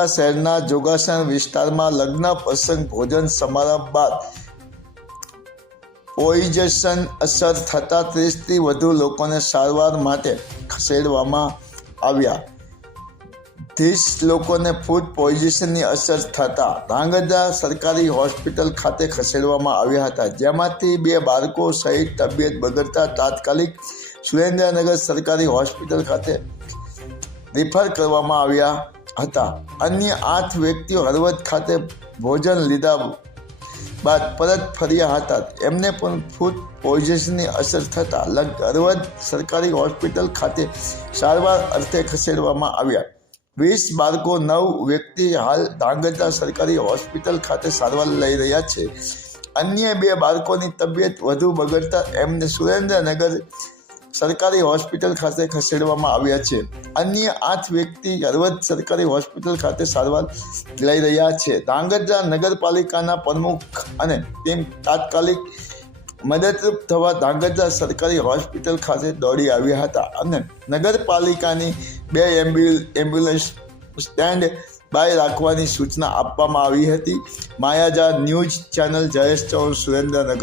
ધાંગધ્રા શહેરના જોગાસણ વિસ્તારમાં લગ્ન પ્રસંગ ભોજન સમારંભ બાદ પોઈઝન અસર થતાં 30થી વધુ લોકોને સારવાર માટે ખસેડવામાં આવ્યા. 30 લોકોને ફૂડ પોઈઝનની અસર થતાં ધાંગધ્રા સરકારી હોસ્પિટલ ખાતે ખસેડવામાં આવ્યા હતા, જેમાંથી 2 બાળકો સહિત તબિયત બગડતા તાત્કાલિક સુરેન્દ્રનગર સરકારી હોસ્પિટલ ખાતે રિફર કરવામાં આવ્યા હતા. અન્ય 8 વ્યક્તિઓ હળવદ ખાતે ભોજન લીધા બાદ પરત ફર્યા હતા. એમને પણ ફૂડ પોઈઝનની અસર થતાં હળવદ સરકારી હોસ્પિટલ ખાતે સારવાર અર્થે ખસેડવામાં આવ્યા. 20 બાળકો 9 વ્યક્તિ હાલ ધાંગધ્રા સરકારી હોસ્પિટલ ખાતે સારવાર લઈ રહ્યા છે. અન્ય 2 બાળકોની તબિયત વધુ બગડતા એમને સુરેન્દ્રનગર સરકારી હોસ્પિટલ ખાતે ખસેડવામાં આવ્યા છે. અન્ય 8 વ્યક્તિ હળવદ સરકારી હોસ્પિટલ ખાતે સારવાર લઈ રહ્યા છે. ધાંગધ્રા નગરપાલિકાના પ્રમુખ અને ટીમ તાત્કાલિક મદદરૂપ થવા ધાંગધ્રા સરકારી હોસ્પિટલ ખાતે દોડી આવ્યા હતા અને નગરપાલિકાની 2 એમ્બ્યુલન્સ સ્ટેન્ડ બાય રાખવાની સૂચના આપવામાં આવી હતી. માયાજાળ ન્યૂઝ ચેનલ, જયેશ ચૌહાણ, સુરેન્દ્રનગર.